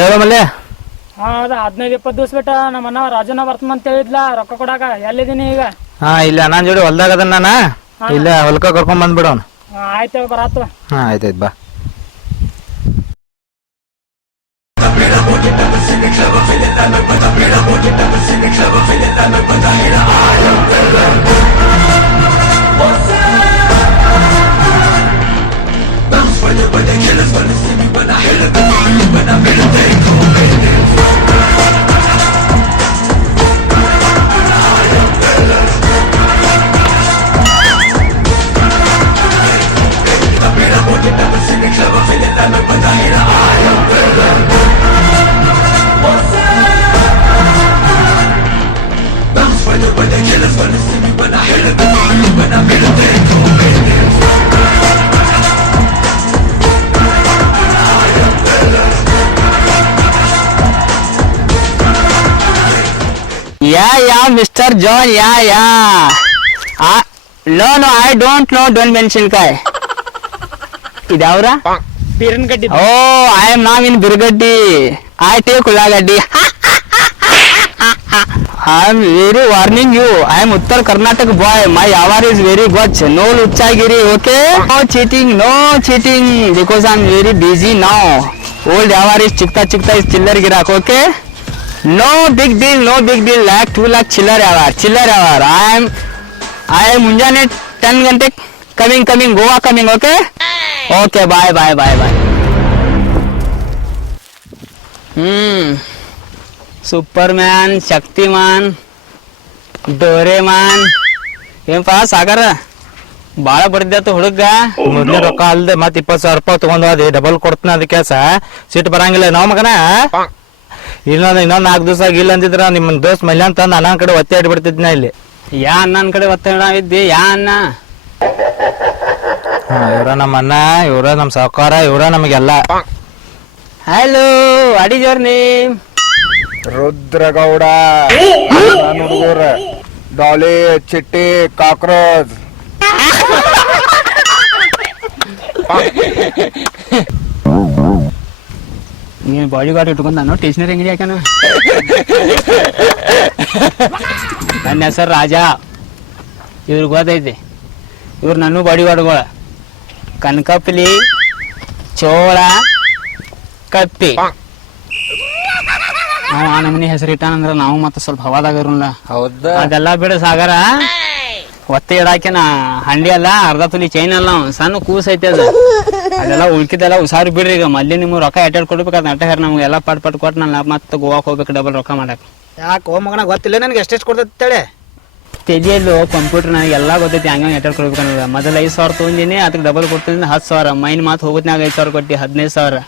ಹೇಳೋ ಮಲ್ಲೆ. ಅದ 15-20 ದಿವಸ ಬಿಟ್ಟ ನಮ್ಮ ಅಣ್ಣ ರಾಜನ ಬರ್ತಂತ ಹೇಳಿದ್ಲ ರೊಕ್ಕ ಕೊಡಾಕ. ಎಲ್ಲಿದ್ದೀನಿ ಈಗ? ಇಲ್ಲ ನಾನ್ ಜೋಡಿ ಹೊಲ್ದಾಗ ಅದನ್ನ ನಾನ ಇಲ್ಲ ಹೊಲ್ಕ ಕರ್ಕೊಂಡ್ ಬಂದ್ಬಿಡೋನ್. ಆಯ್ತು ಬರಾತು. ಆಯ್ತಾಯ್ತು ಬಾ. Yeah, Mr. John, yeah. No, I don't know, don't mention Kai. Idavra? Birangadi. Oh, I am now in Birgadi. I take Ulagadi. I am very warning you. I am Uttar Karnataka boy. My hour is very good. No Luchagiri, okay? No cheating. Because I am very busy now. Old hour is chikta is chiller girak, okay? No big deal. Lakh 2 lakh chiller hour. I am ಮುಂಜಾನೆ 10 ಗಂಟೆ coming Goa coming, okay? Okay, bye. Superman, Shaktiman, Doraemon. ಏನಪ್ಪ ಸಾಗರ ಬಾಳ ಬರ್ದಿತ್ತು ಹುಡುಗ. ಮೊದ್ಲೇ ರೊಕ್ಕ ಅಲ್ದೆ ಮತ್ 20,000 ರೂಪಾಯಿ ತಗೊಂಡ್ ಹೋದಿ ಡಬಲ್ ಕೊಡ್ತೀನಿ ಅದ ಕೆಲಸ ಸಿಟ್ಟು ಬರಂಗಿಲ್ಲ ನಾವ್ ಮಗನ. ಇನ್ನೊಂದ್ 4 ದಿವಸ ಆಗಿಲ್ಲ ಅಂದಿದ್ರ ನಿಮ್ ದೋಸ್ತ್ ಮಲ್ಯ ಅಂತ ನನ್ನ ಕಡೆ ಒತ್ತೆ ಇಟ್ಬಿಡ್ತಿದ್ನ ಇಲ್ಲಿ. ಯಾ ಅಣ್ಣನ ಕಡೆ ಒತ್ತಡ ಇದ್ದಿ? ಯಾ ಅಣ್ಣ? ಇವ್ರ ನಮ್ಮ ಅಣ್ಣ, ಇವ್ರ ನಮ್ ಸಾವುಕಾರ, ಇವ್ರ ನಮಗೆಲ್ಲ. Hello, what is your name? Rudragowda. ಹುಡುಗರ ಡಾಲಿ, ಚಿಟ್ಟಿ, ಕಾಕ್ರೋಚ್. ನೀನು ಬಾಡಿ ಗಾರ್ಡ್ ಇಟ್ಕೊಂಡ್ ನಾನು ಸ್ಟೇಷನರಿ ಅಂಗಡಿ ಹಾಕ್ಯಾನ. ನನ್ನ ಹೆಸರು ರಾಜಾ. ಇವ್ರಿಗೆ ಗೊತ್ತೈತಿ, ಇವ್ರು ನನ್ನ ಬಾಡಿ ಗಾರ್ಡ್ಗಳ. ಕನಕಪಲಿ, ಚೋಳ, ಕಪ್ಪಿ. ನಾವು ಆ ನಮನಿ ಹೆಸರು ಇಟ್ಟಾನಂದ್ರ ನಾವು ಮತ್ತೆ ಸ್ವಲ್ಪ ಹವಾದಾಗ ಇರೋಲ್ಲ. ಹೌದಾ? ಅದೆಲ್ಲ ಬಿಡ ಸಾಗರ. ಒತ್ತೆ ಇಡಾಕೆನ ಹಂಡಿ ಅಲ್ಲ, ಅರ್ಧ ತುಲಿ ಚೈನ್ ಅಲ್ಲ, ಸಣ್ಣ ಕೂಸ್ ಐತೆ ಅದ. ಅದೆಲ್ಲ ಉಳ್ಕಿದೆಲ್ಲ ಹುಷಾರು ಬಿಡ್ರಿ. ಈಗ ಮೊದ್ಲೇ ನಿಮ್ಗೆ ರೊಕ್ಕ ಎಟ್ಟಾಡ್ ಕೊಡ್ಬೇಕು. ಅದ್ ನಟ ಹೇರ್ ನಮ್ಗೆ ಎಲ್ಲ ಪಟ್ ಕೊಟ್ಟು ನಾನು ಮತ್ತೆ ಗೋವಾಕ್ ಹೋಗ್ಬೇಕು ಡಬಲ್ ರೊಕ್ಕ ಮಾಡಕ್. ಯಾಕೆ ಹೋಗ್ ಮಗನ ಗೊತ್ತಿಲ್ಲ ನನಗೆ ಎಷ್ಟೆಷ್ಟು ಕೊಡ್ತೇಳೆ ತೆಲಿಯಲ್ಲೂ ಕಂಪ್ಯೂಟರ್ ನನಗೆ ಎಲ್ಲ ಗೊತ್ತೈತಿ. ಹಂಗ ಎಟ್ಟಾಡ್ ಕೊಡ್ಬೇಕು ಅನ್ನೋದು. ಮೊದಲು 5,000 ತೊಗೊಂಡಿನಿ, ಅದಕ್ಕೆ ಡಬಲ್ ಕೊಡ್ತೀನಿ 10,000. ಮೈನ್ ಮಾತು ಹೋಗುತ್ನಾಗ 5,000 ಕೊಟ್ಟು 15,000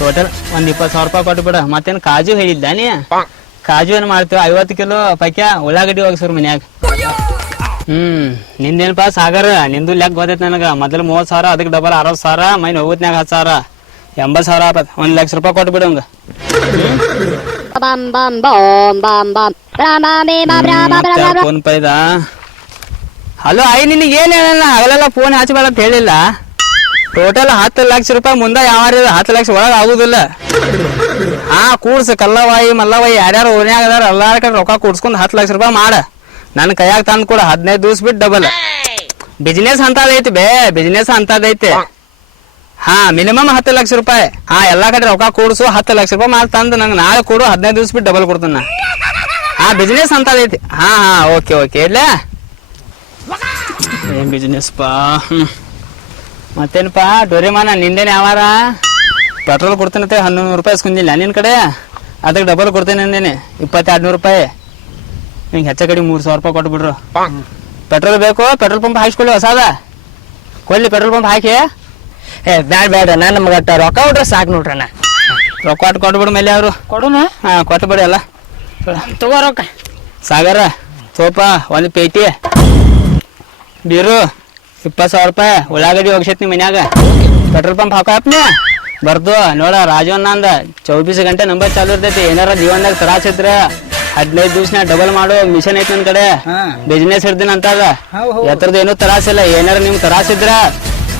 ಟೋಟಲ್. ಒಂದ್ 20,000 ರೂಪಾಯಿ ಕೊಟ್ಟು ಬಿಡ. ಮತ್ತೇನು ಕಾಜು ಹೇಳಿದ್ದ ನೀ? ಕಾಜು ಏನ್ ಮಾಡ್ತೀವಿ 50 ಕಿಲೋ ಪಕ್ಯ ಉಳ್ಳಾಗಡ್ಡಿ ಹೋಗಿಸ್ರು ಮನ್ಯಾಗ. ನಿಂದೇನಪ್ಪ ಸಾಗರ? ನಿಂದು ಲೆಕ್ಕ ಗೊತ್ತೈತಿ ನನಗ. ಮೊದಲು 30,000, ಅದಕ್ಕೆ ಡಬಲ್ 60,000, ಮೈನ್ ಹೋಗುತ್ನಾಗ 10,000, 80,000. 1 ಲಕ್ಷ ರೂಪಾಯಿ ಕೊಟ್ಟು ಬಿಡಂಗ. ಫೋನ್ ಪೈದ. ಹಲೋ ಐ, ನಿನಗೆ ಏನ್ ಹೇಳಲ್ಲ? ಹಗಲೆಲ್ಲ ಫೋನ್ ಹಚ್ಚಬೇಡ ಅಂತ ಹೇಳಿಲ್ಲ. ಟೋಟಲ್ 10 ಲಕ್ಷ ರೂಪಾಯಿ ಮುಂದೆ ಯಾವ 10 ಲಕ್ಷ ಒಳಗೆ ಆಗುದಿಲ್ಲ. ಕೂಡ್ಸ ಕಲ್ಲವಾಯಿ ಮಲ್ಲವಾಯಿ ಯಾರ್ಯಾರು ಓನ್ಯಾಗ ಅದಾರ ಎಲ್ಲಾರ ಕಡೆ ರೊಕ್ಕ ಕೂಡ್ಸ್ಕೊಂಡ್ 10 ಲಕ್ಷ ರೂಪಾಯಿ ಮಾಡ. ನನ್ ಕೈಯಾಗ ತಂದ್ ಕೂಡ 15 ದಿವ್ಸ ಬಿಟ್ಟು ಡಬಲ್. ಬಿಸ್ನೆಸ್ ಅಂತದೈತಿ ಬಿಸ್ನೆಸ್ ಅಂತದೈತಿ. ಮಿನಿಮಮ್ 10 ಲಕ್ಷ ರೂಪಾಯಿ. ಎಲ್ಲಾ ಕಡೆ ರೊಕ್ಕ ಕೂಡ್ಸು 10 ಲಕ್ಷ ರೂಪಾಯಿ ಮಾಲ್ ತಂದು ನಂಗೆ ನಾಳೆ ಕೊಡು, 15 ದಿವ್ಸ ಬಿಟ್ಟು ಡಬಲ್ ಕೊಡ್ತಾನ. ಬಿಸ್ನೆಸ್ ಅಂತದೈತಿ. ಓಕೆ ಇಲ್ಲ ಏನ್ ಬಿಸ್ನೆಸ್ ಪಾ. ಮತ್ತೇನಪ್ಪಾ ಡೋರೆಮಾನ, ನಿಂದೇನೆ ಯಾವಾರ ಪೆಟ್ರೋಲ್ ಕೊಡ್ತೇನೆ 1100 ರೂಪಾಯಿ ಇಸ್ಕೊಂಡಿಲ್ಲ ನಿನ್ ಕಡೆ, ಅದಕ್ಕೆ ಡಬಲ್ ಕೊಡ್ತೇನೆ ಅಂದೇನೆ 2,200 ರೂಪಾಯಿ. ನಿಂಗೆ ಹೆಚ್ಚ ಕಡೆ 3,000 ರೂಪಾಯಿ ಕೊಟ್ಟು ಬಿಡ್ರು. ಪೆಟ್ರೋಲ್ ಬೇಕು? ಪೆಟ್ರೋಲ್ ಪಂಪ್ ಹಾಕಿಸ್ಕೊಳ್ಳಿ ಹೊಸಾದ. ಕೊಲ್ಲಿ ಪೆಟ್ರೋಲ್ ಪಂಪ್ ಹಾಕಿ. ಬೇಡ ನನ್ನ ಮಗ ರೊಕ್ಕ ಹೊಡ್ರೆ ಸಾಕು ನೋಡ್ರಣ್ಣ. ರೊಕ್ಕ ಕೊಟ್ಬಿಡು ಮೇಲೆ ಅವರು ಕೊಡುನ? ಕೊಟ್ಟುಬಿಡಿ ಎಲ್ಲ. ತಗೋ ರೊಕ್ಕ. ಸಾಗರ ಸೋಪ ಒಂದು ಪೇಟಿ ಬೀರು 20,000 ರೂಪಾಯಿ. ಉಳ್ಳಾಗಡ್ಡಿ ಹೋಗ್ಸೈತಿ ಮನ್ಯಾಗ. ಪೆಟ್ರೋಲ್ ಪಂಪ್ ಹಾಕಪ್ನೆ ಬರ್ದು ನೋಡ. ರಾಜವನ್ನ ಅಂದ 24 ಗಂಟೆ ನಂಬರ್ ಚಾಲು ಇರ್ತೈತಿ. ಏನಾರ ಜೀವನದಾಗ ತ್ರಾಸ ಇದ್ರ 15 ದಿವ್ಸನ ಡಬಲ್ ಮಾಡೋ ಮಿಷನ್ ಐತಿ ನನ್ ಕಡೆ. ಬಿಸ್ನೆಸ್ ಹಿಡ್ದಿನ ಅಂತ ಅದ. ಎತ್ತರದ ಏನೂ ತ್ರಾಸ ಇಲ್ಲ. ಏನಾರ ನಿಮ್ಗೆ ತ್ರಾಸ ಇದ್ರ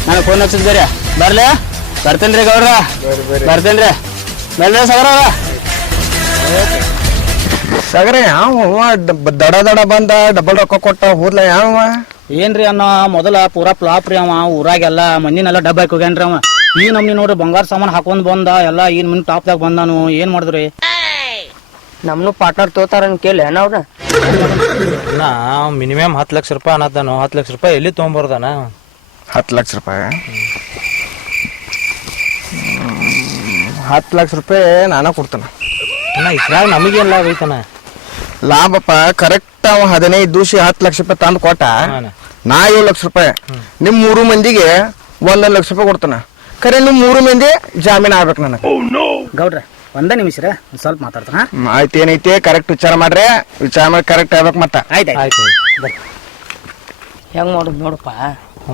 ನನಗೆ ಫೋನ್ ಹಚ್ಚಿದ್ ಬೇರೆ. ಬರ್ತೇನ್ರಿ ಗೌಡ್ರ, ಬರ್ತೇನ್ರಿ. ಬೆಲ್ರ ಸಗರ ಸಗರೆ ಯಾವ ದಡ ದಡ ಬಂದ ಡಬಲ್ ರೊಕ್ಕ ಕೊಟ್ಟ ಹೋದ್ಲ ಯಾವ ಏನ್ರಿ ಅನ್ನ ಮೊದಲ ಪೂರಾ ಫ್ಲಾಪ್ ರೀ ಅವ ಊರಾಗೆಲ್ಲ ಮಂದಿನೆಲ್ಲ ಡಬ್ಬ ಹಾಕಿ ಹೋಗ್ಯಾನ್ರಿ ಅವ ಈ ನಮ್ನಿ ನೋಡ್ರಿ ಬಂಗಾರ ಸಾಮಾನ್ ಹಾಕೊಂಡ್ ಬಂದ ಎಲ್ಲ ಈನ್ ಮುಂದ್ ಟಾಪ್ದಾಗ ಬಂದಾನು ಏನ್ ಮಾಡಿದ್ರಿ ನಮ್ನು ಪಾರ್ಟ್ನರ್ ತೋತಾರ ಕೇಳಿ ಅವ್ರ ನಾ ಮಿನಿಮಮ್ 10 ಲಕ್ಷ ರೂಪಾಯಿ ಅನ್ನತಾನು 10 ಲಕ್ಷ ರೂಪಾಯಿ ಎಲ್ಲಿ ತೊಗೊಂಬರ್ದಾನ 10 ಲಕ್ಷ ರೂಪಾಯಿ 10 ಲಕ್ಷ ರೂಪಾಯಿ ನಾನ ಕೊಡ್ತಾನ ಅಣ್ಣ ಇದ್ರಾಗ ನಮಗೇನ್ ಲಾಭ ಐತನ ಲಾಭಪ್ಪ ಕರೆಕ್ಟ್ ಅವ 15 ದಿವಸ 10 ಲಕ್ಷ ರೂಪಾಯಿ ತಂದು ಕೊಟ್ಟ ಹಾಂ. ನಾ 7 ಲಕ್ಷ ರೂಪಾಯಿ ನಿಮ್ 3 ಮಂದಿಗೆ 1 ಲಕ್ಷ ರೂಪಾಯಿ ಕೊಡ್ತಾನ ಖರೆ ನಿಮ್ 3 ಮಂದಿ ಜಾಮೀನ್ ಆಗ್ಬೇಕು ನನಗೆ ಗೌಡ್ರ ಒಂದೇ ನಿಮಿಷ ರೀ ಒಂದ್ ಸ್ವಲ್ಪ ಮಾತಾಡ್ತಾನ ಆಯ್ತು ಏನೈತಿ ಕರೆಕ್ಟ್ ವಿಚಾರ ಮಾಡ್ರಿ ವಿಚಾರ ಮಾಡಿ ಕರೆಕ್ಟ್ ಆಗ್ಬೇಕು ಮತ್ತ ಆಯ್ತು ಆಯ್ತು ಹೆಂಗ್ ಮಾಡುದ್ ನೋಡಪ್ಪ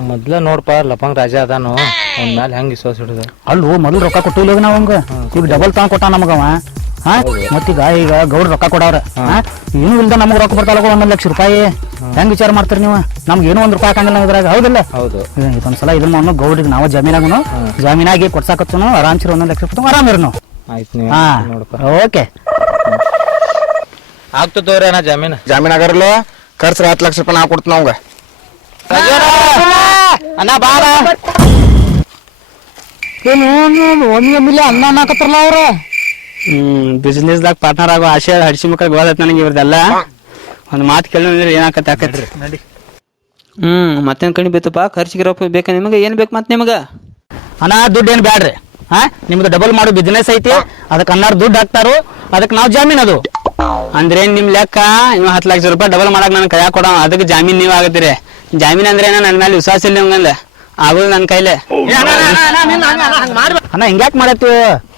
ಮೊದ್ಲ ನೋಡ್ಪ ಲಪಂಗ್ ರಾಜ ಅದಾನು ಅವ್ನ ಮ್ಯಾಲೆ ಹೆಂಗ್ ವಿಶ್ವಾಸ ಹಿಡಿದ ಅಲ್ಲೂ ಮೊದಲು ರೊಕ್ಕ ಕೊಟ್ಟಿಲ್ಲ ನಾವ್ ಹಂಗ ಈಗ ಡಬಲ್ ತಗೊಂಡ್ ಕೊಟ್ಟ ನಮಗವ ಹಾ ಮತ್ತೀಗ ಗೌಡ್ ರೊಕ್ಕ ಕೊಡವ್ರ ಏನು ಇಲ್ದ ನಮಗ್ ರೊಕ್ಕ ಬರ್ತಾವ 1 ಲಕ್ಷ ರೂಪಾಯಿ ಹೆಂಗ್ ವಿಚಾರ ಮಾಡ್ತೀರಿ ನೀವು ನಮ್ಗೆ ಏನೋ 1 ರೂಪಾಯಿ ಹಾಕಂಗಿಲ್ಲ ಇದ್ರಾಗ ಹೌದಿಲ್ಲ ಹೌದು ಇದೊಂದ್ಸಲ ಇದನ್ನ ಮಾಡು ಗೌಡಿಗೆ ನಾವು ಜಮೀನಾಗುನು ಜಮೀನಾಗಿ ಕೊಡ್ಸಾಕತ್ತನು ಆರಾಮ್ಸಿರ 1 ಲಕ್ಷ ರೂಪಾಯಿ ಆರಾಮ್ ಇರ್ನು ಆಯ್ತು ನೀವು ಹಾ ನೋಡಪ್ಪ ಓಕೆ ಆಗ್ತು ತೋರಿ ಅಣ್ಣ ಜಾಮೀನು ಜಾಮೀನ್ ಆಗರಲ್ಲ ಖರ್ಚು 10 ಲಕ್ಷ ರೂಪಾಯಿ ನಾ ಕೊಡ್ತೀನಿ ಅವಂಗ ಅಣ್ಣ ಬಾರ ಒಮ್ಮಿಲ್ಲ ಅನ್ನ ಅನ್ನಕತ್ತಾರಲ್ಲ ಅವ್ರ ಬಿಸ್ನೆಸ್ ದಾಗ ಪಾರ್ಟ್ನರ್ ಆಗೋ ಆಶೆ ಹಡ್ಸಿ ಮಕ್ಕಳು ಗೋದತ್ ನನಗೆ ಇವ್ರದೆಲ್ಲ ಒಂದ್ ಮಾತು ಕೇಳಿದ್ರೆ ಏನಾಕತ್ತೆ ಆಕತ್ರಿ ನಡಿ ಮತ್ತೇನ್ ಕಣಿ ಬೇತಪ್ಪ ಖರ್ಚಿಗೆ ರೊಕ್ಕ ಬೇಕಾ ನಿಮಗೆ ಏನ್ ಬೇಕು ಮತ್ತೆ ನಿಮಗ ಅಣ್ಣ ದುಡ್ಡು ಏನ್ ಬ್ಯಾಡ್ರಿ ಹಾ ನಿಮ್ದು ಡಬಲ್ ಮಾಡೋ ಬಿಸ್ನೆಸ್ ಐತಿ ಅದಕ್ಕೆ ಅನ್ನಾರು ದುಡ್ಡು ಹಾಕ್ತಾರು ಅದಕ್ಕೆ ನಾವು ಜಾಮೀನ್ ಅದು ಅಂದ್ರೆ ನಿಮ್ ಲೆಕ್ಕ ನೀವು 10 ಲಕ್ಷ ರೂಪಾಯಿ ಡಬಲ್ ಮಾಡಕ್ ನನ್ ಕೈಯಾಗ ಕೊಡ ಅದಕ್ಕೆ ಜಾಮೀನ್ ನೀವ್ ಆಗತ್ತೀರಿ ಜಾಮೀನ್ ಅಂದ್ರೆ ಏನ ನನ್ ಮೇಲೆ ವಿಶ್ವಾಸ ಇಲ್ಲ ನಿಮ್ಗಂದ ಆಗೋದು ನನ್ ಕೈಲೆ ಅಣ್ಣ ಹಿಂಗ್ಯಾಕ್ ಮಾಡತ್ತಿ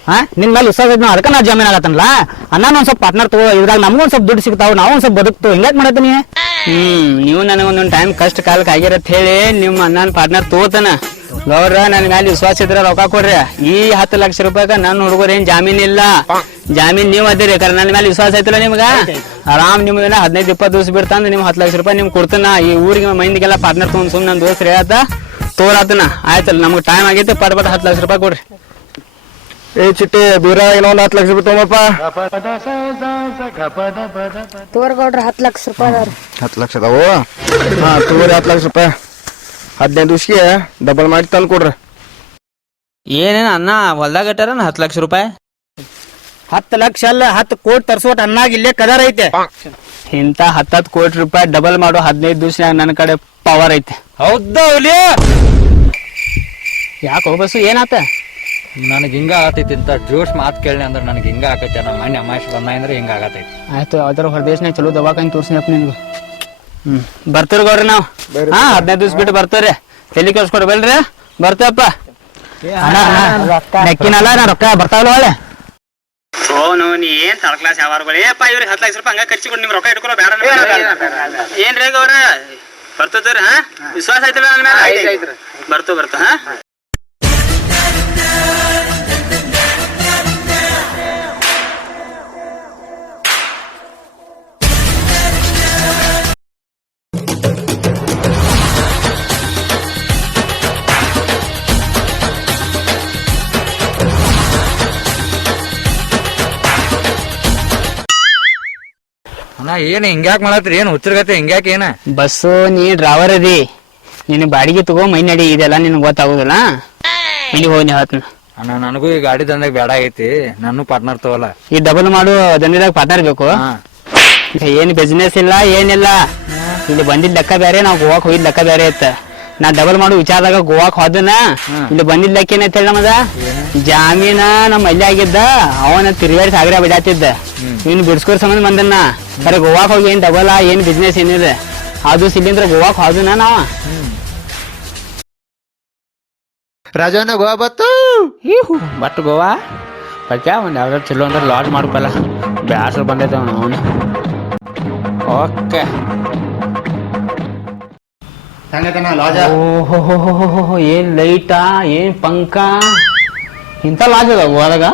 ಹಾ ನಿನ್ ಮೇಲೆ ವಿಶ್ವಾಸ ಐತಿ ಅದಕ್ಕೆ ನಾ ಜಾಮೀನ್ ಆಗತ್ತಲ್ಲ ಅಣ್ಣ ಒಂದ್ ಸ್ವಲ್ಪ ಪಾರ್ಟ್ನರ್ ತಗೋ ಇದ್ರಾಗ ನಮ್ಗೊಂದ್ ಸ್ವಲ್ಪ ದುಡ್ಡು ಸಿಗ್ತಾವ ನಾವು ಒಂದ್ ಸ್ವಲ್ಪ ಬದುಕ್ತು ಹಿಂಗ್ಯಾಕ್ ಮಾಡತ್ತೀನಿ ನೀವು ನನಗೆ ಒಂದೊಂದ್ ಟೈಮ್ ಕಷ್ಟ ಕಾಲಕ್ಕೆ ಆಗಿರತ್ ಹೇಳಿ ನಿಮ್ಮ ಅಣ್ಣನ ಪಾರ್ಟ್ನರ್ ತಗೋತಾನ ಗೌಡ್ರ ನನ್ ಮೇಲೆ ವಿಶ್ವಾಸ ಇದ್ರೆ ರೊಕ್ಕ ಕೊಡ್ರಿ ಈ 10 ಲಕ್ಷ ರೂಪಾಯಿಗ ನನ್ನ ಹುಡುಗರು ಏನ್ ಜಾಮೀನ್ ಇಲ್ಲ ಜಾಮೀನ್ ನೀವ್ ಅದಿರಿ ಕರೆ ನನ್ನ ಮೇಲೆ ವಿಶ್ವಾಸ ಐತಿಲ್ಲ ನಿಮ್ಗ ಆರಾಮ್ ನಿಮ್ಗೆ 15-20 ದಿವಸ ಬಿಡ್ತಾಂದ್ರೆ ನಿಮ್ 10 ಲಕ್ಷ ರೂಪಾಯಿ ನಿಮ್ಗೆ ಕೊಡ್ತಾನ ಈ ಊರಿಗೆ ಮಂದಿಗೆಲ್ಲ ಪಾರ್ಟ್ನರ್ ತಗೊಂಡ್ ಸುಮ್ ನನ್ನ ದೋಸ್ತ್ರ ಹೇಳತ್ತ ತೋರಾತನ ಆಯ್ತಲ್ಲ ನಮ್ಗೆ ಟೈಮ್ ಆಗೈತೆ ಪಟ್ 10 ಲಕ್ಷ ರೂಪಾಯಿ ಕೊಡ್ರಿ ಏ ಚಿಟ್ಟಿ ಬೀರ ಇನ್ನೊಂದು 10 ಲಕ್ಷ ರೂಪಾಯಿ ತಗೊಂಬಪ್ಪ ತೋರ್ಗೌಡ್ರ 10 ಲಕ್ಷ ರೂಪಾಯಿ ಅದಾವ್ರಿ 10 ಲಕ್ಷ ಅದಾವು ಹಾ ತಗೋರಿ 10 ಲಕ್ಷ ರೂಪಾಯಿ 15 ದಿವಸಕ್ಕೆ ಡಬಲ್ ಮಾಡಿ ತಂದು ಕೊಡ್ರಿ ಏನೇನ ಅನ್ನ ಹೊಲ್ದಾಗ ಇಟ್ಟಾರ 10 ಲಕ್ಷ ರೂಪಾಯಿ 10 ಲಕ್ಷ ಅಲ್ಲ 10 ಕೋಟಿ ತರ್ಸೋಟ್ ಅನ್ನಾಗ ಇಲ್ಲೇ ಕದರ್ ಐತೆ ಇಂತ 10 ಕೋಟಿ ರೂಪಾಯಿ ಡಬಲ್ ಮಾಡೋ 15 ದಿವಸ ನನ್ನ ಕಡೆ ಪವರ್ ಐತೆ ಹೌದಾ ಹುಲಿ ಯಾಕೆ ಹೋಗ್ಬಸ್ಸು ಏನಾತ ನನಗೆ ಹಿಂಗ ಆಗತೈತಿ ಅಂತ ಜೋಶ್ ಮಾತು ಕೇಳಿ ಅಂದ್ರೆ ನನಗೆ ಹಿಂಗ ಆಗೈತೆ ನಮ್ಮ ಮನೆ ಅಮಾಯಿಷ್ ಬಂದ ಅಂದ್ರೆ ಹಿಂಗ ಆಗತೈತಿ ಆಯ್ತು ಯಾವ್ದಾರ ಹೊರದೇಶನಾಗ ಚಲೋ ದವಾಖಾನೆ ತೋರ್ಸಿನಪ್ಪ ನಿನ್ಗೆ ಬರ್ತೀರಿ ಗೌಡ್ರಿ ನಾವು ಹಾ 15 ದಿವಸ ಬಿಟ್ಟು ಬರ್ತೀರಿ ತಲೆ ಕೆಲ್ಸ್ಕೊಡ್ರಿ ಬಲ್ರಿ ಬರ್ತೇವಪ್ಪ ನೆಕ್ಕಿನಲ್ಲ ನಾ ರೊಕ್ಕ ಬರ್ತಾವಲ್ಲ ಒಳ್ಳೆ ನೀ ಏನ್ ಥರ್ಡ್ ಕ್ಲಾಸ್ ಯಾವಾರಗಳು ಏಪ್ಪ ಇವ್ರಿಗೆ 10 ಲಕ್ಷ ರೂಪಾಯಿ ಹಂಗ ಖರ್ಚಿಕೊಂಡು ನಿಮ್ ರೊಕ್ಕ ಇಟ್ಕೊಳ್ಳೋ ಬೇಡ ಏನ್ರಿ ಗೌರ ಬರ್ತದ್ರಿ ಹಾ ವಿಶ್ವಾಸ ಐತಿಲ್ಲ ನನ್ನ ಮೇಲೆ ಬರ್ತು ಹಾ ಅಣ್ಣ ಏನ್ ಹಿಂಗ್ಯಾಕ್ ಮಾಡತ್ರಿ ಏನ್ ಹುಚ್ಚರ್ಗತ್ತೆ ಹಿಂಗ್ಯಾಕ ಏನ ಬಸ್ಸು ನೀ ಡ್ರೈವರ್ ಅದಿ ನಿನ್ ಬಾಡಿಗೆ ತಗೋ ಮೈ ನಡಿ ಇದೆಲ್ಲ ನಿನ್ಗೆ ಗೊತ್ತಾಗುದಿಲ್ಲ ಮನೆಗೆ ಹೋಗಿ ಹೇಳ್ತೀನಿ ಅಣ್ಣ ನನಗೂ ಈ ಗಾಡಿ ದಂದಾಗ ಬೇಡ ಐತಿ ನಾನು ಪಾರ್ಟ್ನರ್ ತಗೋಲ್ಲ ಈ ಡಬಲ್ ಮಾಡು ದಂಧೆದಾಗ ಪಾರ್ಟ್ನರ್ ಬೇಕು ಏನ್ ಬಿಸ್ನೆಸ್ ಇಲ್ಲ ಏನಿಲ್ಲ ಇಲ್ಲಿ ಬಂದಿದ್ ಲೆಕ್ಕ ಬೇರೆ ನಾವು ಗೋವಾಕ್ ಹೋಗಿದ್ ಲೆಕ್ಕ ಬೇರೆ ಇತ್ತ ನಾ ಡಬಲ್ ಮಾಡು ವಿಚಾರದಾಗ ಗೋವಾಕ್ ಹೋದನ ಇಲ್ಲಿ ಬಂದಿದ್ ಲೆಕ್ಕ ಏನೈತೆ ನಮ್ಮದ ಜಾಮೀನ ನಮ್ಮ ಮಲ್ಯ ಆಗಿದ್ದ ಅವನ ತಿರುಗಾಡಿ ಸಾಗರ ಬಿಡಾತಿದ್ದ ಇವ್ನು ಬಿಡ್ಸ್ಕೋರ್ ಸಂಬಂಧ ಬಂದನ್ನ ಸರಿ ಗೋವಾಕ್ ಹೋಗಿ ಏನ್ ಡಬಲ್ ಏನ್ ಬಿಸ್ನೆಸ್ ಏನಿದೆ ಅದು ಸಿಲಿಂದ್ರ ಗೋವಾಕ್ ಹೋದನ ನಾವ ರಾಜನ ಗೋವಾ ಬತ್ತು ಬಟ್ ಗೋವಾ ಬಟ್ ಒಂದ್ ಯಾವ್ದಾರು ಚಲೋ ಅಂದ್ರೆ ಲಾಡ್ಜ್ ಮಾಡ್ಕೊಲ್ಲ ಬ್ಯಾಸರ ಬಂದೈತೆ ಅವನು ಓಕೆ ಓಹೋ ಏನ್ ಲೈಟಾ ಏನ್ ಪಂಕ ಇಂಥ ಲಾಜ್ ಅದ ಗೋವಾದಾಗ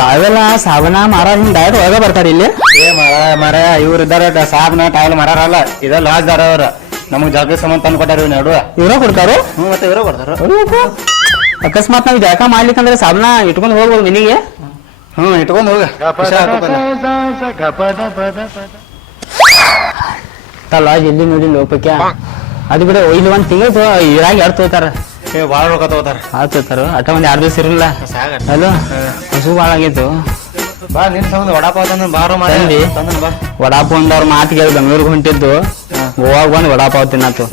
ತಾವೆಲ್ಲ ಸಾಬನ ಮಾರ ಹಿಂಗ್ ಡೈರೆಕ್ಟ್ ಒಳಗ ಬರ್ತಾರ ಇಲ್ಲಿ. ಏ ಮರ ಇವ್ರು ಇದಾರ ಸಾಬ್ನ ಟಾಯ್ಲ್ ಮಾರಾರಲ್ಲ ಇದ ಲಾಸ್ದಾರ ಅವ್ರ ನಮಗ್ ಜಾಗ ಸಂಬಂಧ ತಂದು ಕೊಟ್ಟಾರ ಇವ್ ನಡು. ಇವ್ರ ಕೊಡ್ತಾರೋ? ಮತ್ತೆ ಇವ್ರ ಕೊಡ್ತಾರ. ಅಕಸ್ಮಾತ್ ನಾವ್ ಜಳಕ ಮಾಡ್ಲಿಕ್ಕಂದ್ರೆ ಸಾಬನ ಇಟ್ಕೊಂಡ್ ಹೋಗ್ಬೋದು ನಿನಗೆ. ಇಟ್ಕೊಂಡ್ ಹೋಗ ಲಾಜ್ ಎಲ್ಲಿ ನೋಡಿ ಲೋಪಕ್ಯ ಅದು ಬಿಡ ಇಲ್ಲಿ ಒಂದ್ ತಿಂಗಳು ಇರಾಗ ಎರಡು ತೋತಾರ. ಬಾಳ ರೊಕ್ಕ ತಗೋತಾರ. ತೋತಾರ ಅಟ ಒಂದ್ 2 ದಿವಸ ಇರಲ್ಲ. ಹಲೋ ಹಸು ಭಾಳ ಆಗೈತು. ಬಾ ನಿನ್ ಸಂಬಂಧ ವಡಾಪಾವ್ ತಂದ್ ಬಾರೋ ಮಾಡಿ ತಂದ್ ಬಾ. ವಡಾಪಾವ್ ಅಂದವ್ರ ಮಾತು ಕೇಳಿ ಬೆಂಗಳೂರಿಗೆ ಹೊಂಟಿದ್ದು ಗೋವಾಗ ಬಂದು ವಡಾಪಾವ್ ತಿನ್ನತ್ತು.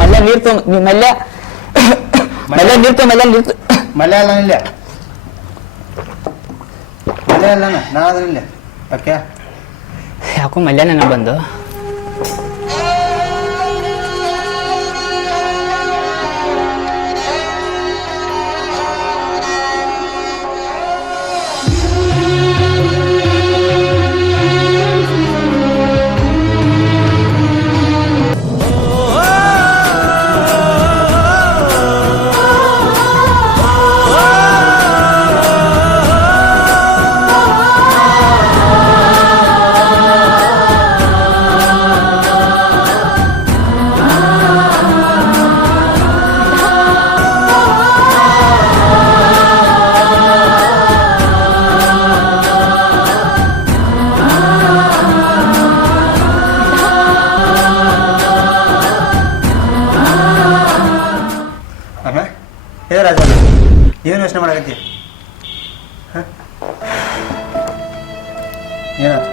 ಮಲ್ಯ ನೀರ್ ತೊ ಮಲ್ಯ ಮಲ್ಯ ನೀರ್ ತೊ ಮಲ್ಯ ನೀರ್ ಮಲ್ಯ ಅಲ್ಲ ಇಲ್ಲ ಮಲ್ಯ ಅಲ್ಲ ನಾ ಅದ್ರಿಲ್ಲ ಓಕೆ. ಯಾಕೋ ಮಲ್ಯ ನನಗೆ ಬಂದು ಏ ರಾಜ ಏನು ಯೋಚನೆ ಮಾಡಕತ್ತಿ? ಏನಾಯ್ತು?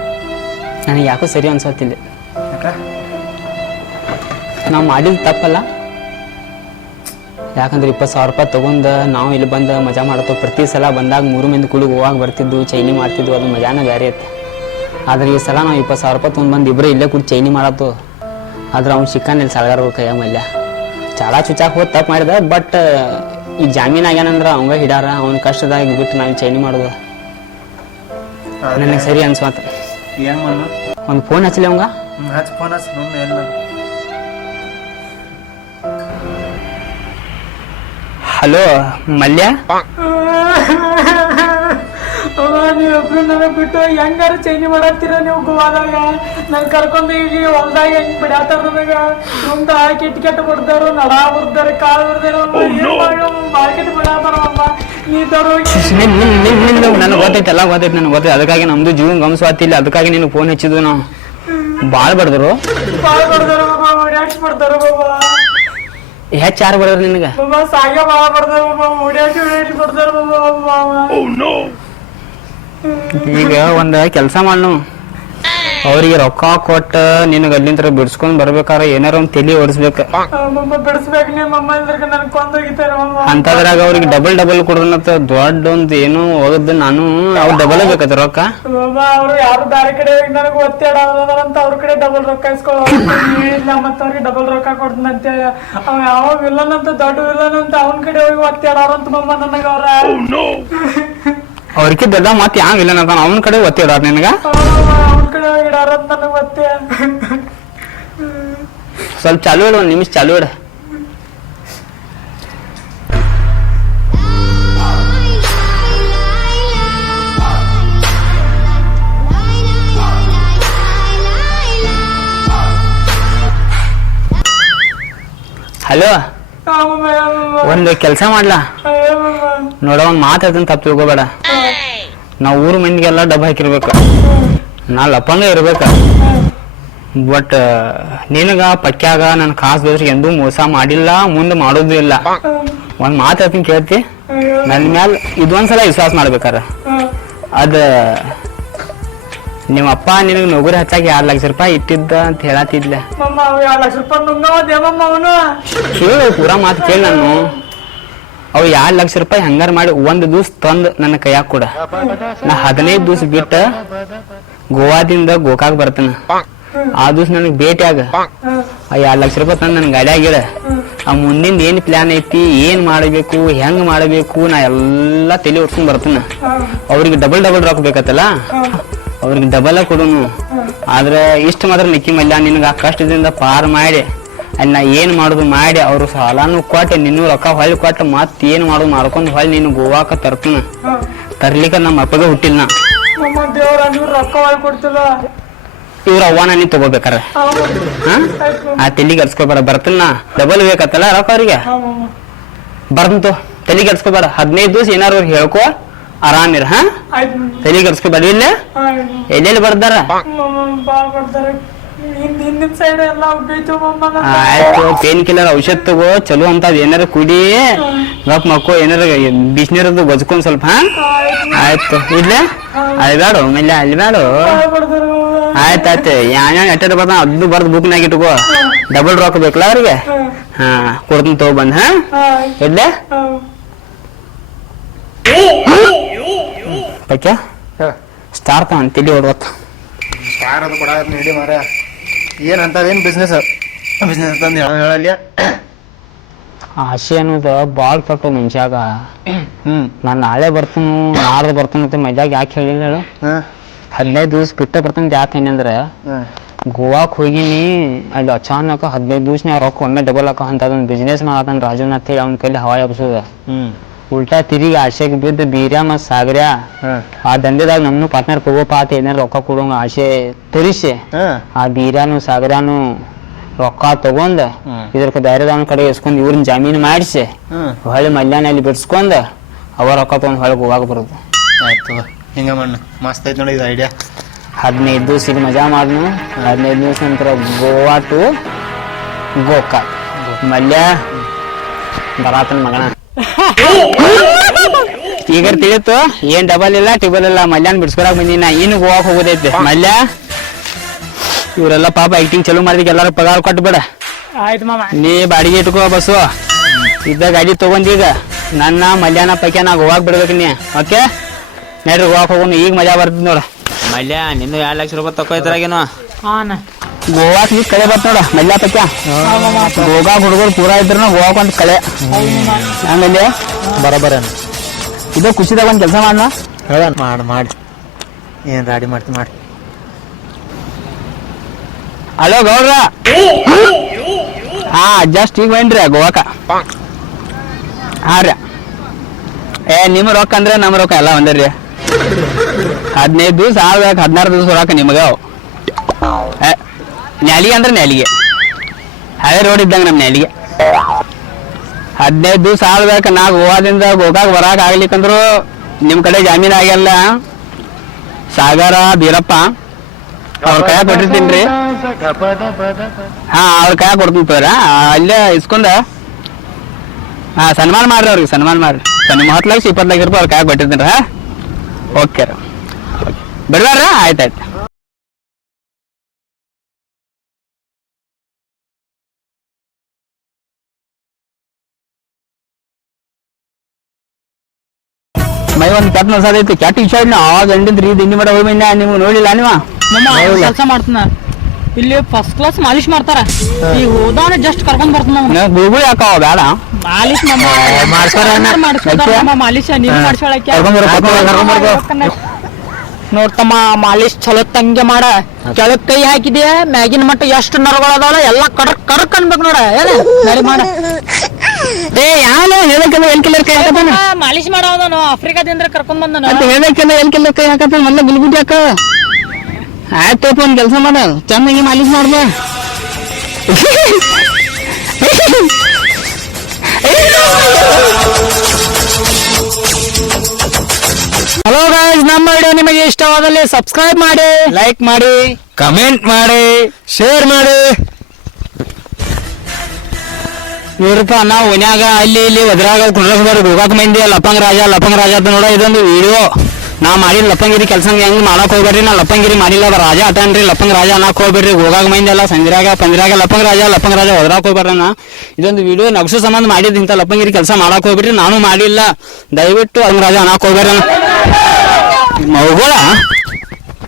ನನಗೆ ಯಾಕೋ ಸರಿ ಅನ್ಸತ್ತಿಲ್ಲ. ಯಾಕ? ನಾವು ಮಾಡಿದ ತಪ್ಪಲ್ಲ. ಯಾಕಂದ್ರೆ 20,000 ರೂಪಾಯಿ ತಗೊಂಡ ನಾವು ಇಲ್ಲಿ ಬಂದು ಮಜಾ ಮಾಡತ್ತು. ಪ್ರತಿ ಸಲ ಬಂದಾಗ 3 ಮಂದಿ ಕುಳಿಗೆ ಹೋಗಾಗ ಬರ್ತಿದ್ದು ಚೈನಿ ಮಾಡ್ತಿದ್ವು. ಅದು ಮಜಾನ ಬೇರೆ ಇತ್ತು. ಆದ್ರೆ ಈ ಸಲ ನಾವು 20,000 ರೂಪಾಯಿ ತೊಗೊಂಡು ಬಂದು ಇಬ್ಬರೇ ಇಲ್ಲೇ ಕೂಡ ಚೈನಿ ಮಾಡತ್ತು. ಆದ್ರೆ ಅವ್ನು ಚಿಕ್ಕನ್ ಇಲ್ಲಿ ಸಳಗಾರ ಕೈಯ ಮಲ್ಯ ಚಾಳ ಚುಚಾಕ್ ಹೋಗಿ ತಪ್ಪು ಮಾಡಿದ. ಬಟ್ ಈ ಜಾಮೀನ್ ಆಗ್ಯಾನಂದ್ರ ಅವಂಗ ಹಿಡಾರ ಅವ್ನ ಕಷ್ಟದಾಗ ಬಿಟ್ಟು ನಾವು ಚೈನಿ ಮಾಡೋದು ನನಗೆ ಸರಿ ಅನ್ಸ್ವಾತ. ಏನ್ ಮಾಡ ಒಂದು ಫೋನ್ ಹಚ್ಚಲಿ ಅವಂಗ. ಹಚ್ ಫೋನ್ ಹಚ್ ಸುಮ್ಮನೆ ಎಲ್ಲ. ಹಲೋ ಮಲ್ಯ. ನೀವೊಬ್ರು ನನಗ್ ಬಿಟ್ಟು ಹೆಂಗಾರ ಚೈನಿ ಮಾಡತ್ತೀರ ನೀವು ಗೋವಾದಾಗ. ನನ್ ಕರ್ಕೊಂಡು ಈಗ ಹೊಲ್ದಾಗ ಹೆಂಗ್ ಬಿಡಾತಾರ ನನಗ. ಮುಂದ ಕೆಟ್ಟ ಬಿಡ್ತಾರ, ನಡ ಬಿಡ್ತಾರ, ಕಾಳು ಬಿಡ್ತಾರ, ಮಾರ್ಕೆಟ್ ಬಿಡಾತಾರಮ್ಮ. ನನಗೆ ಗೊತ್ತೈತೆ ಎಲ್ಲ ಗೊತ್ತೈತೆ ನನಗೆ ಗೊತ್ತೈತೆ. ಅದಕ್ಕಾಗಿ ನಮ್ದು ಜೀವ ಗಮನಿಸ್ವಾತಿಲ್ಲ. ಅದಕ್ಕಾಗಿ ನಿನಗೆ ಫೋನ್ ಹಚ್ಚಿದ್ವು ನಾವು. ಭಾಳ ಬಡ್ದರು ಬಿಡ್ತಾರ ಓಡ್ಯಾಡ್ಸಿ ಬಿಡ್ತಾರ ಬಾಬಾ. ಹೆಚ್ಚು ಯಾರು ಬಡದ್ರು ನಿನಗೆ? ಬಾಬಾ ಸಾಗ ಬಾಳ ಬಿಡ್ತಾರ ಬಾಬಾ. ಓಡ್ಯಾಡ್ಸಿ ಬಿಡ್ತಾರ ಬಾಬಾ. ಈಗ ಒಂದು ಕೆಲಸ ಮಾಡು, ಅವ್ರಿಗೆ ರೊಕ್ಕ ಕೊಟ್ಟು ನಿನಗೆ ಅಲ್ಲಿಂದ ಬಿಡ್ಸ್ಕೊಂಡ್ ಬರ್ಬೇಕಾದ್ರೆ ಏನಾರ ಒಂದು ತಲೆ ಓಡಿಸ್ಬೇಕು. ಬಿಡಿಸ್ಬೇಕು ನಿಮ್ಮಮ್ಮ ಇಲ್ದ್ರ ನನ್ ಕೊಂದೋಗಿತಾರ ಅಂತದ್ರಾಗ ಅವ್ರಿಗೆ ಡಬಲ್ ಕೊಡ್ದನತ್ತ ದೊಡ್ಡ ಒಂದು ಏನು ಹೋಗದ್ ನಾನು ಅವ್ರು ಡಬಲ್ ಬೇಕತ್ತ ರೊಕ್ಕ. ಬಾಬಾ ಅವ್ರು ಯಾರು ಬೇರೆ ಕಡೆ ನನಗೆ ಒತ್ತಡ ಅವ್ರ ಕಡೆ ಡಬಲ್ ರೊಕ್ಕ ಇಸ್ಕೊಳ್ಳಿಲ್ಲ. ಮತ್ತ ಅವ್ರಿಗೆ ಡಬಲ್ ರೊಕ್ಕ ಕೊಡ್ತಂತೆ. ಅವ್ ಯಾವ ವಿಲನ್ ಅಂತ ದೊಡ್ಡ ವಿಲನ್ ಅಂತ ಅವನ ಕಡೆ ಹೋಗಿ ಒತ್ತಾಡಾರಂತ ಮಮ್ಮ ನನಗ ಅವ್ರ. ಅವ್ರಿಗಿದ್ದೆಲ್ಲ ಮತ್ತೆ ಯಾವ ಇಲ್ಲ ಅಂತ ಅವನ ಕಡೆ ಒತ್ತಿಡಾರ ನಿನಗ. ಅವನ ಕಡೆ ಹೋಗಿಡಾರಂತ ನನಗೆ ಒತ್ತೆ. ಸ್ವಲ್ಪ ಚಾಲು ಇಡು, 1 ನಿಮಿಷ ಚಾಲು ಇಡು. ಹಲೋ, ಒಂದು ಕೆಲಸ ಮಾಡ್ಲಾ? ನೋಡ ಒಂದ್ ಮಾತಾಡ್ತೀನಿ, ತಪ್ಪು ತಿಳ್ಕೊಬೇಡ. ನಾವು ಊರು ಮಂದಿಗೆಲ್ಲ ಡಬ್ಬ ಹಾಕಿರ್ಬೇಕು. ನಾ ಲಪ್ಪಂಗ ಇರ್ಬೇಕ. ಬಟ್ ನಿನಗ ಪಕ್ಯಾಗ ನನ್ನ ಕಾಸು ಬೇಕಾದ್ರೆ ಎಂದೂ ಮೋಸ ಮಾಡಿಲ್ಲ, ಮುಂದೆ ಮಾಡೋದು ಇಲ್ಲ. ಒಂದ್ ಮಾತಾಡ್ತೀನಿ ಕೇಳ್ತಿ? ನನ್ನ ಮ್ಯಾಲ ಇದೊಂದ್ಸಲ ವಿಶ್ವಾಸ ಮಾಡ್ಬೇಕಾರ. ಅದ ನಿಮ್ಮ ಅಪ್ಪ ನಿನಗೆ ನೌಕರಿ ಹಚ್ಚಾಗಿ 2 ಲಕ್ಷ ರೂಪಾಯಿ ಇಟ್ಟಿದ್ದ ಅಂತ ಹೇಳತ್ತಿದ್ಲ. 2 ಲಕ್ಷ ರೂಪಾಯಿ ನುಂಗವದೇಮಮ್ಮ ಅವನು. ಕೇಳು, ಪೂರಾ ಮಾತು ಕೇಳಿ. ನಾನು ಅವು 2 ಲಕ್ಷ ರೂಪಾಯಿ ಹಂಗಾರ ಮಾಡಿ 1 ದಿವ್ಸ ತಂದು ನನ್ನ ಕೈಯಾಗ ಕೊಡ. ನಾ 15 ದಿವ್ಸ ಬಿಟ್ಟ ಗೋವಾದಿಂದ ಗೋಕಾಕ್ ಬರ್ತಾನ. ಆ ದಿವ್ಸ ನನಗೆ ಭೇಟಿಯಾಗ ಆ 2 ಲಕ್ಷ ರೂಪಾಯಿ ತಂದು ನನ್ನ ಗಾಡಿಯಾಗಿಡ. ಆ ಮುಂದಿಂದ ಏನ್ ಪ್ಲಾನ್ ಐತಿ, ಏನ್ ಮಾಡಬೇಕು, ಹೆಂಗ್ ಮಾಡಬೇಕು, ನಾ ಎಲ್ಲಾ ತಲೆ ಹೊಡ್ಸ್ಕೊಂಡ್ ಬರ್ತಾನ. ಅವ್ರಿಗೆ ಡಬಲ್ ರೊಕ್ಕ ಬೇಕತ್ತಲ್ಲ, ಅವ್ರಿಗೆ ಡಬಲ್ ಕೊಡುನು. ಆದ್ರೆ ಇಷ್ಟ ಮಾತ್ರ ನಿಕ್ಕಿ ಮಲ್ಯ ನಿನಗ ಆ ಕಷ್ಟದಿಂದ ಪಾರ್ ಮಾಡಿ ಅಲ್ಲಿ ನಾ ಏನ್ ಮಾಡುದು ಮಾಡಿ ಅವ್ರು ಸಾಲಾನು ಕೊಟ್ಟೆ ನಿನ್ನೂ ರೊಕ್ಕ ಹೊಳ್ಳಿ ಕೊಟ್ಟು ಮತ್ ಏನ್ ಮಾಡುದು ಮಾಡ್ಕೊಂಡು ಹೊಳ್ಳಿ ನೀನು ಗೋವಾಕ ತರ್ತನ. ತರ್ಲಿಕ್ಕ ನಮ್ಮ ಅಪ್ಪಗ ಹುಟ್ಟಿಲ್ಲ ನಾ. ನಮ್ಮ ದೇವ್ರ ನೀವು ರೊಕ್ಕ ಒಳಗೆ ಕೊಡ್ತಿಲ್ಲ. ಇವ್ರ ಅವ್ವನ ನೀ ತಗೋಬೇಕಾರ ಆ ತಲೆಗೆ ಹರ್ಸ್ಕೊಬೇಡ. ಬರ್ತನ ಡಬಲ್ ಬೇಕತ್ತಲ್ಲ ರೊಕ್ಕ ಅವ್ರಿಗೆ. ಬರ್ತಂತು ತಲೆಗೆ ಹರ್ಸ್ಕೊಬೇಡ. 15 ದಿವಸ ಏನಾರು ಹೇಳ್ಕೊ ಆರಾಮಿರ. ತಲೆಗೆ ಹರ್ಸ್ಕೊಬೇಡ. ಇಲ್ಲೇ ಎಲ್ಲೆಲ್ಲಿ ಬರ್ದಾರ ಹಿಂದಿನ ಸೈಡ್ ಎಲ್ಲ ಉಬ್ಬೈತು ಮಮ್ಮ. ಆಯ್ತು ಪೇನ್ ಕಿಲ್ಲರ್ ಔಷಧ ತಗೋ ಚಲೋ ಅಂತ ಏನಾರ ಕುಡಿ ಗಪ್ ಮಕ್ಕೋ ಏನಾರ ಬಿಸಿನೀರದ್ದು ಗೊಜ್ಕೊಂಡ್ ಸ್ವಲ್ಪ. ಆಯ್ತು ಇಡ್ಲೆ ಅಲ್ಲಿ ಬೇಡ ಮೇಲೆ ಅಲ್ಲಿ ಬೇಡ. ಆಯ್ತಾಯ್ತು ಯಾನ್ ಎಟ್ಟ ಬರ್ದ ಅದು ಬರ್ದು ಬುಕ್ನಾಗ ಇಟ್ಕೋ. ಡಬಲ್ ರೊಕ್ಕ ಬೇಕಲ್ಲ ಅವ್ರಿಗೆ. ಹಾ ಕೊಡ್ತೀನಿ ತಗೋ ಬಂದ್. ಹಾ ಇಡ್ಲೆ ಪಕ್ಯ ಸ್ಟಾರ್ ತಗೊಂಡ್ ತಿಳಿ ಹೊಡ್ವತ್ತ. ಸ್ಟಾರ್ ಅದು ಕೊಡ ನಡಿ ಮಾರ. ಏನಂತಾವೇನು ಬಿಸ್ನೆಸ್ ಅಂತಂದು ಹೇಳಲ್ಲ. ಆಸೆ ಅನ್ನೋದು ಬಾಳ್ ಪಟ್ಟು ಮನುಷ್ಯಾಗ. ನಾನು ನಾಳೆ ಬರ್ತೀನಿ ನಾಡ್ದು ಬರ್ತೀನಿ ಅಂತ ಮಜಾಗ ಯಾಕೆ ಹೇಳಿಲ್ಲ ಹೇಳು. 15 ದಿವಸ ಬಿಟ್ಟ ಬರ್ತೀನಿ ಯಾಕೆ ಏನಂದ್ರೆ ಗೋವಾಕ್ ಹೋಗಿನಿ. ಅಲ್ಲಿ ಅಚಾನಕ 15 ದಿವಸನ್ಯಾಗ ರೊಕ್ಕ ಒಮ್ಮೆ ಡಬಲ್ ಹಾಕ ಅಂತ ಅದೊಂದು ಬಿಸ್ನೆಸ್ ಮಾಡತಾನ ರಾಜನ್ ಅಂತ ಹೇಳಿ ಅವ್ನ ಕೈಲಿ ಹವಾ ಎಬ್ಸೋದ. ಉಲ್ಟಾ ತಿರುಗಿ ಆಸೆಗೆ ಬಿದ್ದು ಬೀರ್ಯಾ ಮತ್ ಸಾಗರ್ಯಾ ಆ ದಂಧೆದಾಗ ನಮ್ನು ಪಾರ್ಟ್ನರ್ ತಗೋಪ ಆತ ಏನಾರ ರೊಕ್ಕ ಕೊಡೋಂಗ ಆಸೆ ತೋರಿಸಿ ಆ ಬೀರ್ಯಾನು ಸಾಗರ್ಯಾನು ರೊಕ್ಕ ತಗೊಂಡ್ ಇದ್ರ ಧೈರ್ಯದವನ ಕಡೆ ಎಸ್ಕೊಂಡ್ ಇವ್ರನ್ನ ಜಾಮೀನು ಮಾಡಿಸಿ ಹೊಳ್ಳಿ ಮಲ್ಯಾನ ಅಲ್ಲಿ ಬಿಡ್ಸ್ಕೊಂಡ್ ಅವ ರೊಕ್ಕ ತಗೊಂಡ್ ಹೊಳಗ್ ಹೋಗಾಕ ಬರುದು. ಆಯ್ತು ಹಿಂಗ ಮಣ್ಣು ಮಸ್ತ್ ಐತ್ ನೋಡಿ ಇದು ಐಡಿಯಾ. 15 ದಿವಸ ಇಲ್ಲಿ ಮಜಾ ಮಾಡ್ನು. 15 ದಿವಸ ನಂತರ ಗೋವಾ ಟು ಗೋಕಾಕ್. ಮಲ್ಯ ಬರಾತನ ಮಗನ. ಈಗ ತಿಳಿತು ಏನ್ ಡಬಲ್ ಇಲ್ಲ ಟಿಬಲ್ ಇಲ್ಲ. ಮಲ್ಯಾನ್ ಬಿಡ್ಸ್ಕೊಳಕ್ ಬಂದಿನ ಇನ್ನು ಗೋವಾಕ್ ಹೋಗೋದೈತೆ. ಮಲ್ಯ ಇವರೆಲ್ಲ ಪಾಪ ಆಕ್ಟಿಂಗ್ ಚಲೋ ಮಾಡಿದಕ್ಕೆ ಎಲ್ಲಾರು ಪಗಾರ ಕೊಟ್ಬಿಡ. ಆಯ್ತು ಮಾಮ. ನೀ ಬಾಡಿಗೆ ಇಟ್ಕೋ ಬಸ್ಸು ಇದ್ದ ಗಾಡಿ ತಗೊಂಡೀಗ ನನ್ನ ಮಲ್ಯಾನ ಪೈಕ ನಾ ಗೋವಾಕ್ ಬಿಡ್ಬೇಕು ನೀ. ಓಕೆ ನಡ್ರಿ ಗೋವಾಕ್ ಹೋಗೋಣ. ಈಗ ಮಜಾ ಬರ್ತದ ನೋಡ. ಮಲ್ಯ ನಿಂದು 2 ಲಕ್ಷ ರೂಪಾಯಿ ತಕೋ ಇದ್ರಾಗೇನು. ಗೋವಾಕ್ ಈಗ ಕಳೆ ಬರ್ತ ನೋಡ ಮಲ್ಯ ಪೈಕ. ಗೋಗಾಕ್ ಹುಡುಗರು ಪೂರಾ ಇದ್ರು ಗೋವಾಕ್ ಒಂದ್ ಕಳೆ ಹಂಗಲ್ಲಿ ಬರೋಬರ. ಇದು ಖುಷಿದಾಗ ಒಂದ್ ಕೆಲಸ ಮಾಡ ಹೇಳ ಮಾಡಿ ಏನ್ ರೆಡಿ ಮಾಡ್ತೀನಿ ಮಾಡಿ. ಹಲೋ ಗೌಡ್ರ. ಹಾ ಜಸ್ಟ್ ಈಗ ಬನ್ರಿ ಗೋವಾಕ. ಹಾ ರೀ ನಿಮ್ಮ ರೊಕ್ಕ ಅಂದ್ರೆ ನಮ್ಮ ರೊಕ್ಕ ಎಲ್ಲ ಒಂದೇ. 15 ದಿವಸ ಆಗ್ಬೇಕು 16 ದಿವಸ ರೊಕ್ಕ ನಿಮಗ. ನ್ಯಾಲಿಗೆ ಅಂದ್ರೆ ನ್ಯಾಲಿಗೆ ಹಳೆ ರೋಡ್ ಇದ್ದಂಗ ನಮ್ ನ್ಯಾಲಿಗೆ. 15 ದಿವಸ ಆಗ್ಬೇಕು. ನಾ ಗೋವಾದಿಂದ ಗೋಕಾಕ್ ಬರಾಕ್ ಆಗ್ಲಿಕ್ಕಂದ್ರು ನಿಮ್ ಕಡೆ ಜಾಮೀನ್ ಆಗ್ಯಲ್ಲ. ಸಾಗರ ಬೀರಪ್ಪ ಅವ್ರ ಕೈ ಕೊಟ್ಟಿರ್ತೀನಿ. ಹಾ ಅವ್ರ ಕೈ ಕೊಡ್ತೀನಿ ತೋರ ಅಲ್ಲೇ ಇಸ್ಕೊಂಡ. ಹಾ ಸನ್ಮಾನ ಮಾಡ್ರಿ ಅವ್ರಿಗೆ ಸನ್ಮಾನ ಮಾಡ್ರಿ. ನಿಮ್ಮ 10 ಲಕ್ಷ 20 ಲಕ್ಷ ರೂಪಾಯಿ ಅವ್ರ ಕೈ ಕೊಟ್ಟಿರ್ತೀನಿ. ಹಾ ಓಕೆ ಬಿಡ್ವಾರ. ಆಯ್ತಾಯ್ತು. ಮೈ ಒಂದ್ ಕೆಟ್ಟ ನಸದೈತಿ. ಕೆಟ್ಟ ಇಷ್ಟ ಆ ಗಂಡಿಂದ ರೀ ತಿಂಡಿ ಮಾಡ ಹೋಗಿ ನಿಮ್ಗೆ ನೋಡಿಲ್ಲ ನೀವು. ಕೆಲಸ ಮಾಡ್ತಾನ ಇಲ್ಲಿ ಫಸ್ಟ್ ಕ್ಲಾಸ್ ಮಾಲಿಶ್ ಮಾಡ್ತಾರ. ಈ ಹೋದಾನ ಜಸ್ಟ್ ಕರ್ಕೊಂಡ್ ಬರ್ತಾನ. ಗುಳುಗುಳಿ ಹಾಕಾವ ಬೇಡ ಮಾಲಿಶ್ ಮಾಲಿಶ್ ನೀವ್ ಮಾಡ್ಸೋಳಕ್ಕೆ ನೋಡ್ತಮ್ಮ. ಮಾಲಿಶ್ ಚಲೋ ತಂಗೆ ಮಾಡ. ಕೆಳಗ್ ಕೈ ಹಾಕಿದ್ಯಾ ಮ್ಯಾಗಿನ ಮಟ್ಟ ಎಷ್ಟು ನರಗಳದಾವಲ್ಲ ಎಲ್ಲ ಕಡಕ್ ಕಡಕ್ ಅನ್ಬೇಕು ನೋಡ. ನಡಿ ಮಾಡ. ಏ ಯಾನು ಹೇಳಕ್ಕೆಲ್ಲ ಎಲ್ ಕಿಲ್ಲರ್ ಕೈ ಹಾಕತಾನ. ಮಾಲಿಶ್ ಮಾಡೋದನು ಆಫ್ರಿಕಾದಿಂದ ಕರ್ಕೊಂಡ್ ಬಂದನು. ಅಂತ ಹೇಳಕ್ಕೆಲ್ಲ ಎಲ್ ಕಿಲ್ಲರ್ ಕೈ ಹಾಕತಾನ. ಮೊದ್ಲ ಗುಲ್ಗುಡಿ ಹಾಕ. ಆಯ್ತು ಒಂದ್ ಕೆಲಸ ಮಾಡ ಚೆನ್ನಾಗಿ ಮಾಲಿಶ್ ಮಾಡ್ದ. ಹಲೋ ಗೈಸ್, ನಮ್ಮ ವಿಡಿಯೋ ನಿಮಗೆ ಇಷ್ಟವಾದಲ್ಲಿ ಸಬ್ಸ್ಕ್ರೈಬ್ ಮಾಡಿ, ಲೈಕ್ ಮಾಡಿ, ಕಮೆಂಟ್ ಮಾಡಿ, ಶೇರ್ ಮಾಡಿ. ಇವ್ರಪ್ಪ ನಾವು ಓನ್ಯಾಗ ಅಲ್ಲಿ ಇಲ್ಲಿ ಒದ್ರಾಗ ಕುಂಡ್ರಸ್ಬಾರ ಗೋಕಾಕ್ ಮಂದಿ ಲಪಂಗ್ ರಾಜ ಅಂತ ನೋಡ. ಇದೊಂದು ವಿಡಿಯೋ ನಾ ಮಾಡಿದ ಲಪ್ಪಂಗಿರಿ ಕೆಲಸ ಹೆಂಗ್ ಮಾಡಕ್ ಹೋಗ್ಬೇಡ್ರಿ. ನಾ ಲಪ್ಪಂಗಿರಿ ಮಾಡಿಲ್ಲ ಅದ ರಾಜ ಅಟನ್ರಿ. ಲಪ್ಪಂಗ್ ರಾಜ ಅನ್ನಕ್ ಹೋಗ್ಬೇಡ್ರಿ. ಗೋಕಾಕ್ ಮಂದಿ ಎಲ್ಲ ಸಂಜರಾಗ ಪಂಜರಾಗ ಲಪ್ಪಂಗ್ ರಾಜ ಹೊದ್ರಾಕ್ ಹೋಗ್ಬೇಡ್ರಿ. ನಾ ಇದೊಂದು ವಿಡಿಯೋ ನಗ್ಸೋ ಸಂಬಂಧ ಮಾಡಿದ್ ಇಂಥ ಲಪ್ಪಂಗಿರಿ ಕೆಲಸ ಮಾಡಕ್ ಹೋಗ್ಬಿಟ್ರಿ. ನಾನು ಮಾಡಿಲ್ಲ. ದಯವಿಟ್ಟು ಹಂಗ್ ರಾಜ ಅನ್ನಕ್ ಹೋಗ್ಬೇಡ್ರಿ. ಮೌಗೋಳ